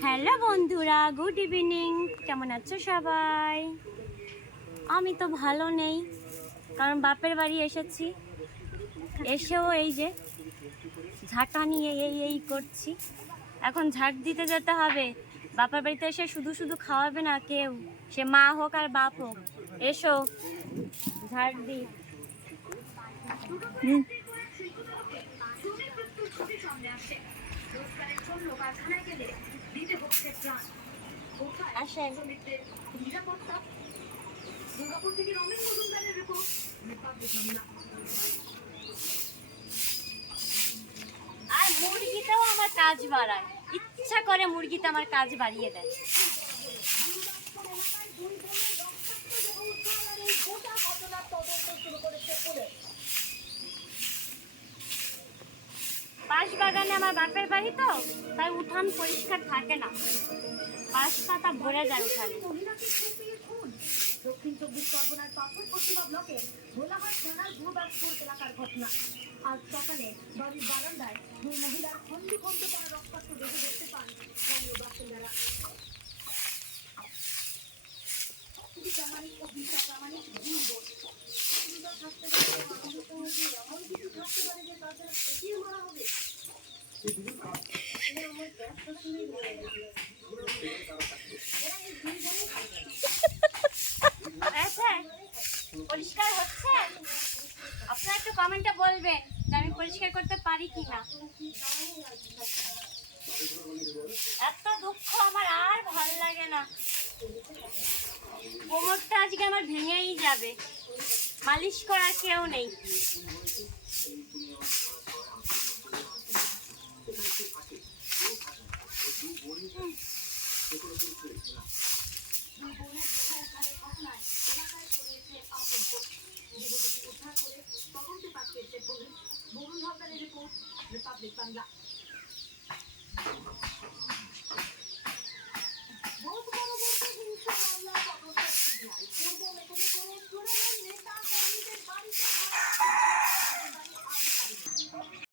Hello বন্ধুরা, good evening. কেমন আছো সবাই? আমি তো ভালো নেই, কারণ বাপের বাড়ি এসেছি। এসেও এই যে ঝাঁটা নিয়ে এই করছি। এখন ঝাঁট দিতে যেতে হবে। বাপের বাড়িতে এসে শুধু শুধু খাওয়াবে না কেউ, সে মা হোক আর বাপ হোক। এসো ঝাঁট দি। আসেন। আর মুরগিটাও আমার কাজ বাড়ায়, ইচ্ছা করে মুরগিটা আমার কাজ বাড়িয়ে দেয়। বাঁশ বাগানে আমার বাপের বাড়ি তো, তাই উঠান পরিষ্কার থাকে না, বাঁশ পাতা ভরে যায় উঠানে। দক্ষিণ চব্বিশ পরগনার পাথর প্রতিমা ব্লকের ভোলাহাট থানার গুরুদাসপুর এলাকার ঘটনা। আজ সকালে বাড়ির বারান্দায় দুই মহিলার খন্ডে খন্ডে করা রক্তাক্ত দেহ দেখতে পান স্থানীয় বাসিন্দারা। প্রামাণিক ও বিশা প্রামাণিক দুই বোন থাকতে পারে, এমন কিছু থাকতে পারে যে তাদের দেখিয়ে মারা হবে। পরিষ্কার হচ্ছে? আপনারা একটু কমেন্টে বলবেন যে আমি পরিষ্কার করতে পারি কিনা। এত দুঃখ আমার আর ভাল লাগে না। কোমরটা আজকে আমার ভেঙেই যাবে, মালিশ করার কেউ নেই।